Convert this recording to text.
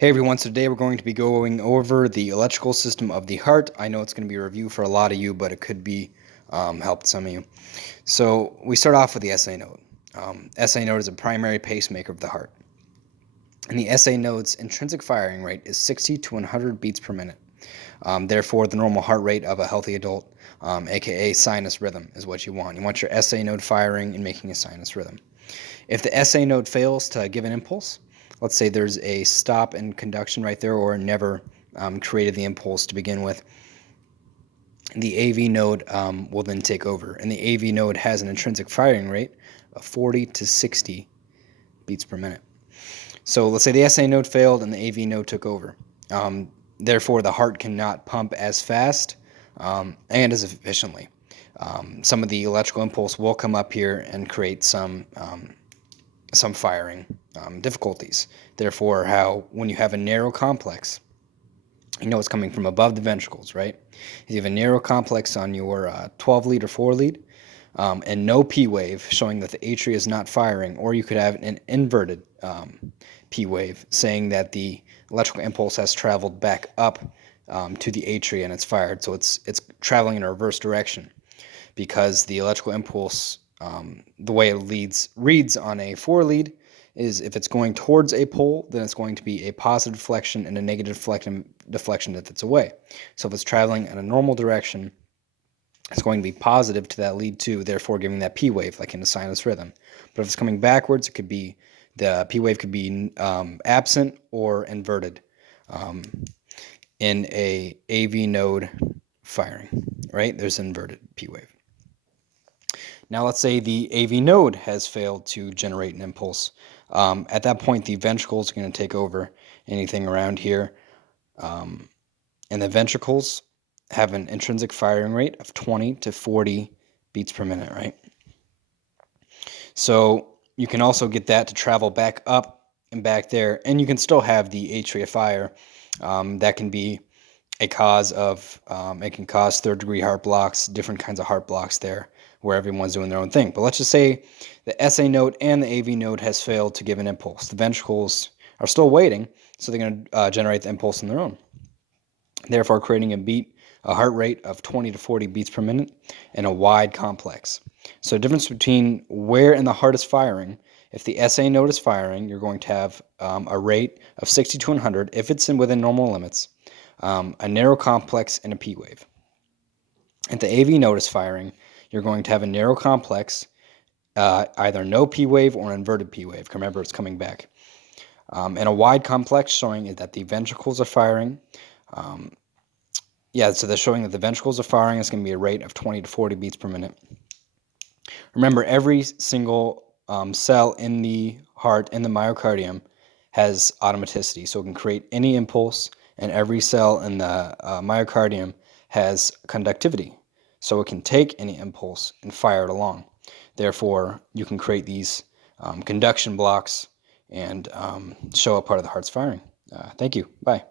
Hey everyone, so today we're going to be going over the electrical system of the heart. I know it's going to be a review for a lot of you, but it could be help some of you. So we start off with the SA node. SA node is a primary pacemaker of the heart. And the SA node's intrinsic firing rate is 60 to 100 beats per minute. Therefore, the normal heart rate of a healthy adult, aka sinus rhythm, is what you want. You want your SA node firing and making a sinus rhythm. If the SA node fails to give an impulse, let's say there's a stop in conduction right there or never created the impulse to begin with, the AV node will then take over. And the AV node has an intrinsic firing rate of 40 to 60 beats per minute. So let's say the SA node failed and the AV node took over. Therefore, the heart cannot pump as fast and as efficiently. Some of the electrical impulse will come up here and create some firing difficulties. Therefore, when you have a narrow complex, you know it's coming from above the ventricles, right? If you have a narrow complex on your 12 lead or 4 lead and no P wave showing that the atria is not firing, or you could have an inverted P wave saying that the electrical impulse has traveled back up to the atria and it's fired. So it's traveling in a reverse direction because the electrical impulse, the way it reads on a 4 lead is if it's going towards a pole, then it's going to be a positive deflection and a negative deflection if it's away. So if it's traveling in a normal direction, it's going to be positive to that lead 2, therefore giving that P wave like in a sinus rhythm. But if it's coming backwards, it could be the P wave could be absent or inverted in a AV node firing, right? There's inverted P wave. Now let's say the AV node has failed to generate an impulse. At that point, the ventricles are going to take over anything around here. And the ventricles have an intrinsic firing rate of 20 to 40 beats per minute, right? So you can also get that to travel back up and back there, and you can still have the atria fire. That can be a cause of, it can cause third-degree heart blocks, different kinds of heart blocks there, where everyone's doing their own thing. But let's just say the SA node and the AV node has failed to give an impulse. The ventricles are still waiting, so they're going to generate the impulse on their own, therefore creating a heart rate of 20 to 40 beats per minute in a wide complex. So the difference between where in the heart is firing, if the SA node is firing, you're going to have a rate of 60 to 100 if it's within normal limits, a narrow complex, and a P wave. If the AV node is firing, you're going to have a narrow complex, either no P wave or an inverted P wave. Remember, it's coming back. And a wide complex showing that the ventricles are firing. So they're showing that the ventricles are firing. It's going to be a rate of 20 to 40 beats per minute. Remember, every single cell in the heart, in the myocardium, has automaticity. So it can create any impulse, and every cell in the myocardium has conductivity. So it can take any impulse and fire it along. Therefore, you can create these conduction blocks and show a part of the heart's firing. Thank you. Bye.